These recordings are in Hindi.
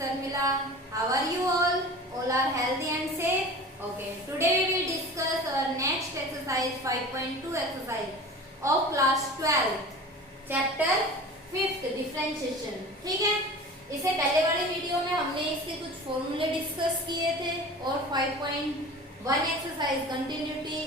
Sarmila. How are you all? All are healthy and safe? Okay. Today we will discuss our next exercise 5.2 exercise of class 12 chapter 5th differentiation. ठीक है, इससे पहले वाले वीडियो में हमने इसके कुछ फॉर्मूले डिस्कस किए थे और 5.1 एक्सरसाइज कंटिन्यूटी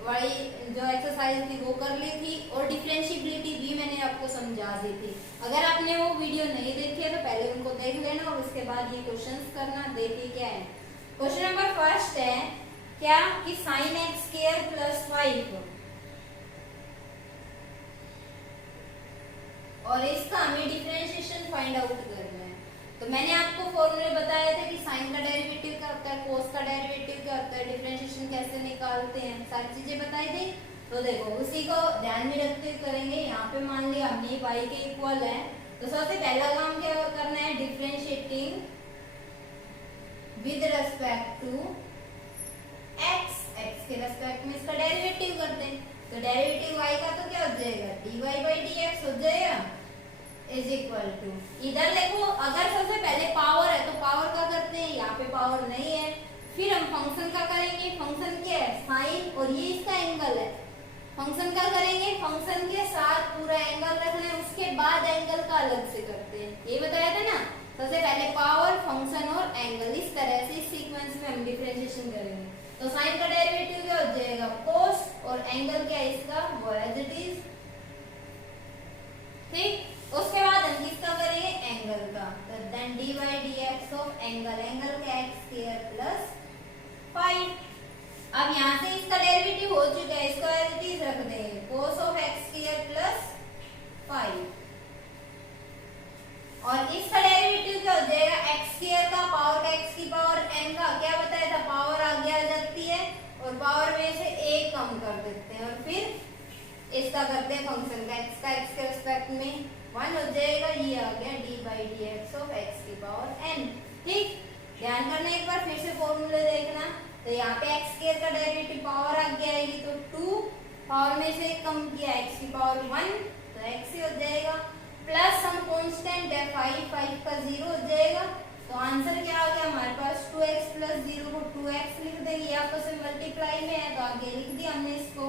वाली जो एक्सरसाइज थी वो कर ली थी और डिफरेंशिएबिलिटी भी मैंने आपको समझा दी थी। अगर आपने वो वीडियो नहीं देखी है तो पहले उनको देख लेना और उसके बाद ये क्वेश्चंस करना। देखिए क्या है। क्वेश्चन नंबर फर्स्ट है क्या कि साइन एक्स स्क्वायर प्लस 5 और इसका हमें डिफरेंशिएशन फाइंड आउट करना है। तो मैंने आपको फॉर्मूले बताए थे कि साइन का डेरिवेटिव क्या होता है, कोस का डेरिवेटिव क्या होता है, डिफरेंशिएशन कैसे निकालते हैं, सारी चीजें बताई थी। तो देखो उसी को ध्यान में रखते करेंगे। यहाँ पे मान लिया हमने y के इक्वल है तो सबसे पहला काम क्या करना है, differentiating with respect to x, x के रेस्पेक्ट में इसका डेरिवेटिव करते हैं। तो डेरिवेटिव y का तो क्या हो जाएगा, dy/dx हो जाएगा इज इक्वल टू, इधर देखो अगर सबसे पहले पावर है तो पावर का करते हैं, यहाँ पे पावर नहीं है। फिर हम फंक्शन का करेंगे, फंक्शन क्या है साइन और ये इसका एंगल है। फंक्शन का करेंगे, फंक्शन के साथ पूरा एंगल रखना है, उसके बाद एंगल का अलग से करते हैं। ये बताया था ना, सबसे पहले पावर, फंक्शन और एंगल, इस तरह से इस सीक्वेंस में हम डिफरेंशिएशन करेंगे। तो साइन का डेरिवेटिव क्या हो जाएगा, कोस, और एंगल क्या है इसका, वो एज इट इज। ठीक, उसके बाद हम किसका करेंगे, एंगल का। तो then dy/dx of angle, angle का x स्क्वायर प्लस 5। अब यहाँ से इसका डेरिवेटिव हो चुका है, इसको एज इट इज रख देंगे, cos of x square plus 5। और इसका डेरिवेटिव क्या हो जाएगा, x स्क्वायर का पावर का x की पावर n का क्या बताया था, पावर आगे आ जाती है और पावर में से एक कम कर देते हैं और फिर इसका करते हैं फंक्शन का, x का x के रिस्पेक्ट में 1 हो जाएगा, ये आ गया dy/dx ऑफ x की पावर n। ठीक, ध्यान करना एक बार फिर से फॉर्मूले देखना। तो यहाँ पे x स्क्वायर का डेरिवेटिव पावर आगे आएगी तो 2, पावर में से कम किया x की पावर 1 तो x ही हो जाएगा, प्लस हम कांस्टेंट है 5 का 0 हो जाएगा। तो आंसर क्या आ गया हमारे पास, 2x प्लस 0 को 2x लिख देंगे, आपस में मल्टीप्लाई में है तो आगे लिख दिया हमने इसको,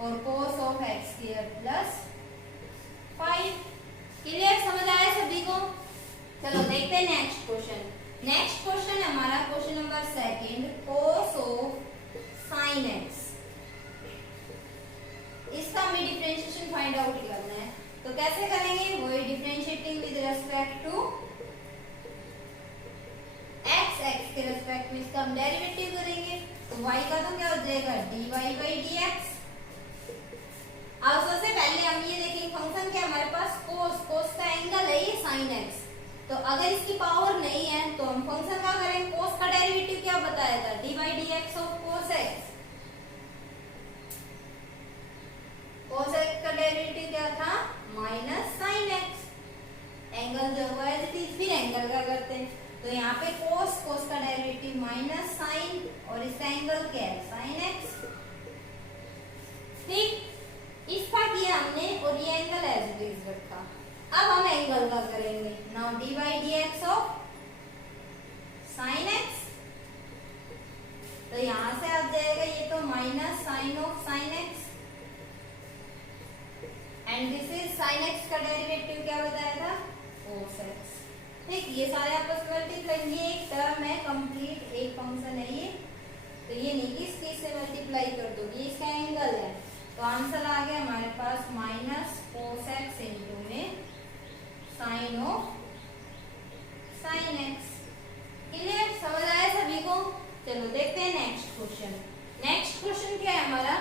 और cos of x square plus 5। Clear, समझ आया सभी को। चलो देखते हैं नेक्स्ट क्वेश्चन। नेक्स्ट क्वेश्चन हमारा question number second, cos of sin x। इसका हमें डिफरेंशिएशन फाइंड आउट करना है। तो कैसे करेंगे, वही differentiating with respect to x, x के रेस्पेक्ट में इसका हम डेरिवेटिव करेंगे। तो y का तो क्या हो जाएगा, dy/dx। अब सबसे पहले हम ये देखेंगे फंक्शन क्या हमारे पास, कोस का एंगल है ये sin x। तो अगर इसकी पावर नहीं है तो हम फंक्शन का करेंगे, कोस का डेरिवेटिव क्या बताया था, dy/dx of cos x। cos x का डेरिवेटिव क्या था, माइनस sin x। एंगल जो हुआ है फिर एंगल का करते हैं। तो यहाँ पे कोस का डेरिवेटिव माइनस sin और इसका एंगल क्या है, sin x। ठीक, इसका किया हमने और ये एंगल एज इट इज रखा। अब हम एंगल का करेंगे। Now dy/dx of sin x, तो यहां से आ जाएगा ये तो minus sin of sin x and this is sin x का डेरिवेटिव क्या बताया था, cos x। ठीक, ये सारे आपस में मल्टीप्लाई, ये एक टर्म है कंप्लीट, एक फंक्शन है ये, तो ये नहीं कि इसकी से मल्टीप्लाई कर दो, ये इसका एंगल है। तो आंसर आ गया हमारे पास माइनस cos x इंटू में sin of sin x। Clear, समझ आया सभी को। चलो देखते हैं नेक्स्ट क्वेश्चन। नेक्स्ट क्वेश्चन क्या है हमारा,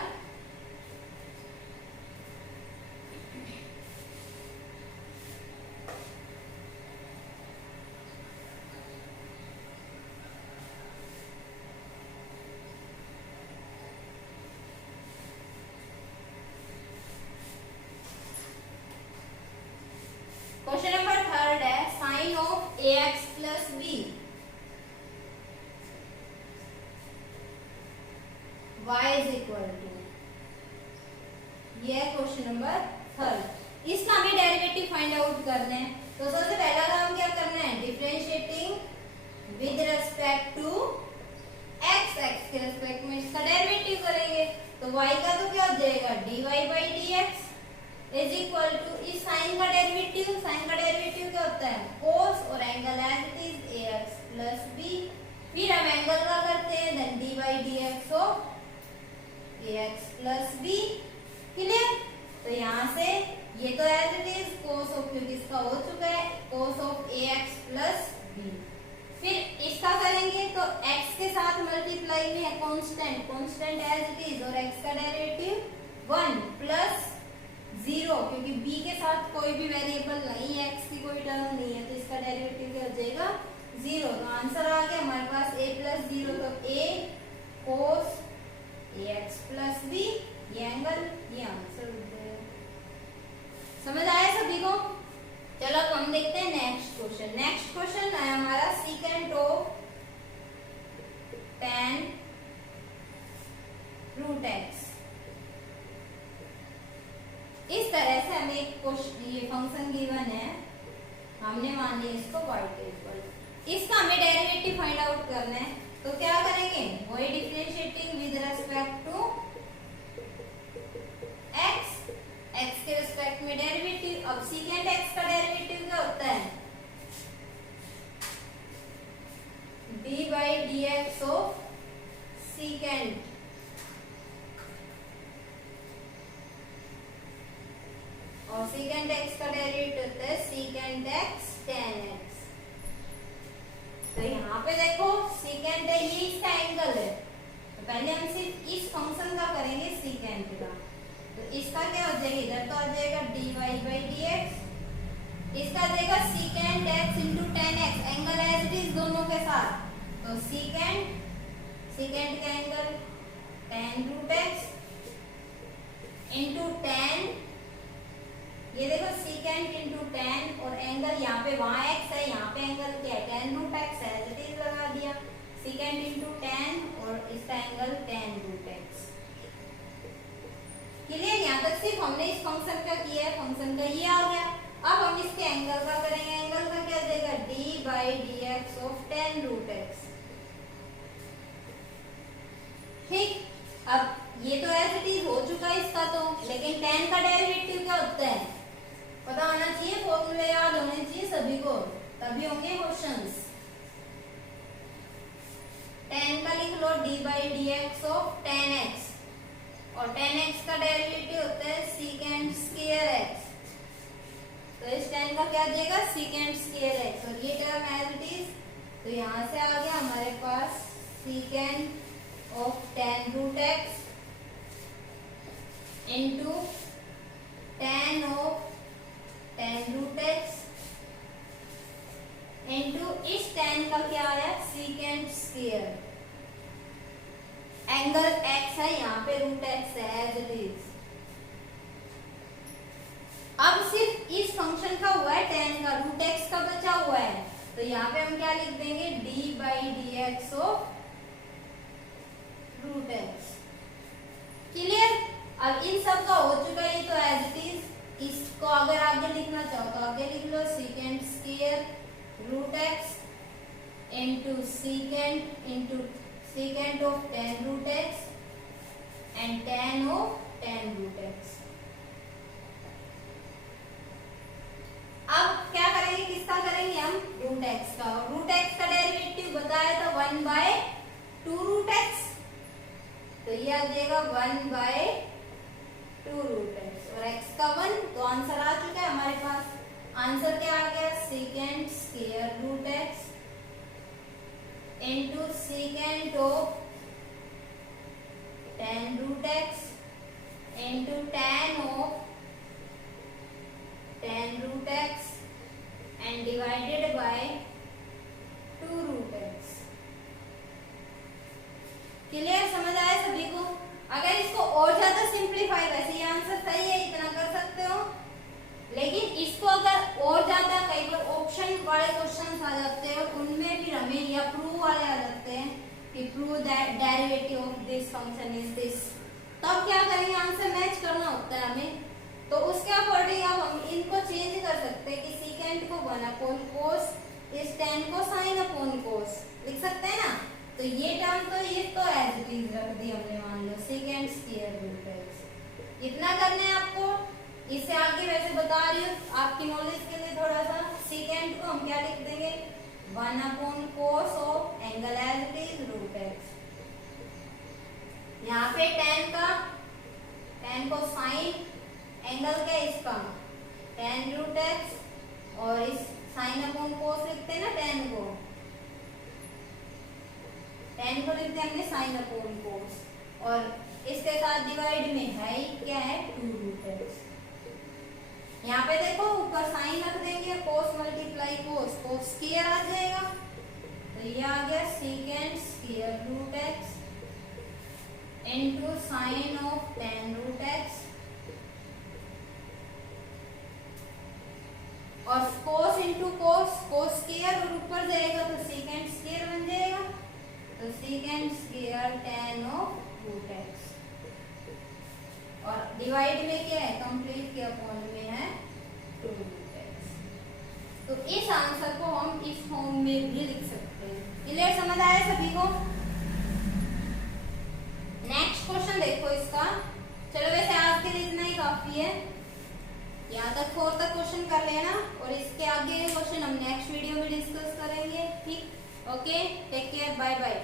क्वेश्चन नंबर थर्ड है sine of ax plus b, y is equal to, ये है क्वेश्चन नंबर थर्ड। इसका हमें डेरिवेटिव फाइंड आउट करना है। तो सबसे पहला काम क्या करना है, डिफरेंशिएटिंग प्लस बी। फिर हम एंगल का करते हैं, then d by d x of a x plus b. Clear? तो यहाँ से ये तो as it is cos of, क्योंकि इसका हो चुका है, cos of a x plus b. फिर इसका करेंगे तो x के साथ मल्टीप्लाई में है constant, constant as it is, और x का डेरिवेटिव 1 प्लस 0, क्योंकि b के साथ कोई भी वेरिएबल नहीं है, x की कोई टर्म नहीं है, तो इसका डेरिवेटिव क्या हो जाएगा 0। तो आंसर आ गया हमारे पास a प्लस 0, तो a cos ax plus b, ये एंगल, ये आंसर हो जाएगा। समझ आया सभी को? चलो अब हम देखते हैं नेक्स्ट क्वेश्चन। नेक्स्ट क्वेश्चन है हमारा secant of tan root x. इस तरह से हमें एक क्वेश्चन, ये फंक्शन गिवन है, हमने मान लिया इसको y इक्वल, इसका हमें डेरिवेटिव फाइंड आउट करना है। तो क्या करेंगे, वही differentiating with respect to x, x के रेस्पेक्ट में डेरिवेटिव। अब सीकेंट x का डेरिवेटिव क्या होता है, d by d x of secant, और सीकेंट x का डेरिवेटिव होता है सीकेंट x tan x। तो यहाँ पे देखो सीकेंट है, ये इसका एंगल है, तो पहले हम सिर्फ इस फंक्शन का करेंगे सीकेंट का। तो इसका क्या हो जाएगा, इधर तो आ जाएगा dy बाई डी एक्स, इसका आ जाएगा secant x into tan x, angle as it is दोनों के साथ। तो सीकेंट, सीकेंट का angle tan root x into tan, ये देखो सीकेंट इंटू टेन, और एंगल यहाँ पे वहां x है, यहाँ पे एंगल क्या है tan रूट x है, एज इट इज लगा दिया, सीकेंट इंटू टेन, और इसका angle tan root x। Clear? यहाँ तक सिर्फ हमने इस फंक्शन का किया है, फंक्शन का ये आ गया। अब हम इसके एंगल का करेंगे, एंगल का क्या देगा, d by d x of tan root x। ठीक, अब ये तो एज इट इज हो चुका है इसका तो, लेकिन tan का डेरिवेटिव क्या होता है पता होना चाहिए, फॉर्मूले याद होने चाहिए सभी को, तभी होंगे क्वेश्चंस। tan का लिख लो d by d x of tan x, और tan x का डेरिवेटिव होता है सीकेंट स्क्वायर x, तो इस tan का क्या आ जाएगा सीकेंट स्क्वायर x, और ये टर्म एज इट इज, तो यहाँ से आ गया हमारे पास secant of tan root x into tan of tan root x into इस tan का क्या आया सीकेंट स्क्वायर, एंगल x है, यहाँ पे रूट x है एज इट इज। अब सिर्फ इस फंक्शन का हुआ है tan का, रूट x का बचा हुआ है, तो यहाँ पे हम क्या लिख देंगे d by d x of root x। Clear? अब इन सब का हो चुका है तो एज इट इज, इसको अगर आगे लिखना चाहो तो आगे लिख लो secant square root x into secant of tan root x and tan of tan root x। अब क्या करेंगे, किसका करेंगे हम, रूट x का, और रूट x का डेरिवेटिव बताया था 1 बाय 2 रूट x, तो ये आ जाएगा 1 बाय 2 रूट x, और x का 1, तो आंसर आ चुका है हमारे पास। आंसर क्या आ गया, secant square root x into secant of tan root x into tan of tan root x and divided by 2 root x। Clear? समझ आया सभी को? अगर इसको और ज्यादा सिंप्लीफाई, वैसे ये आंसर सही है, इतना कर सकते हो, लेकिन इसको अगर और ज्यादा, कई बार ऑप्शन वाले क्वेश्चन आ जाते हैं, उनमें फिर हमें या प्रूव वाले आ जाते हैं कि prove that derivative of this function is this, तब क्या करेंगे, आंसर मैच करना होता है हमें, तो उसके अकॉर्डिंग अब हम इनको चेंज कर सकते हैं कि सीकेंट को 1 अपॉन कोस, इस tan को साइन अपॉन कोस लिख सकते हैं ना। तो ये टर्म तो ये तो एज इट इज रख दी हमने, मान लो सीकेंट स्क्वायर रूट x। इतना करना है आपको, इससे आगे वैसे बता रही हूँ आपकी नॉलेज के लिए थोड़ा सा, सीकेंट को हम क्या लिख देंगे 1/cos of angle as it is root x. यहाँ पे tan को साइन एंगल क्या है इसका tan रूट एक्स, और इस साइन अपॉन कोस लिखते हैं ना tan को लिखते हैं हमने साइन अपॉन कोस, और इसके साथ डिवाइड में है ही क्या है 2 रूट एक्स। यहाँ पे देखो ऊपर साइन रख देंगे, कोस मल्टीप्लाई कोस, कोस स्क्वायर आ जाएगा, तो ये आ गया secant square root x into sine of tan root x, और cos into cos, cos square और ऊपर जाएगा तो सेकेंड स्क्वायर बन जाएगा, तो secant square tan of root x, और डिवाइड में क्या है कंप्लीट के अपॉन में है 2 रूट एक्स। तो इस आंसर को हम इस फॉर्म में भी लिख सकते हैं। क्लियर, समझ आया सभी को? नेक्स्ट क्वेश्चन देखो इसका। चलो वैसे आज के लिए इतना ही काफी है, यहाँ तक 4 तक क्वेश्चन कर लेना, और इसके आगे के क्वेश्चन हम नेक्स्ट वीडियो में डिस्कस करेंगे। ठीक, okay, take care, bye bye.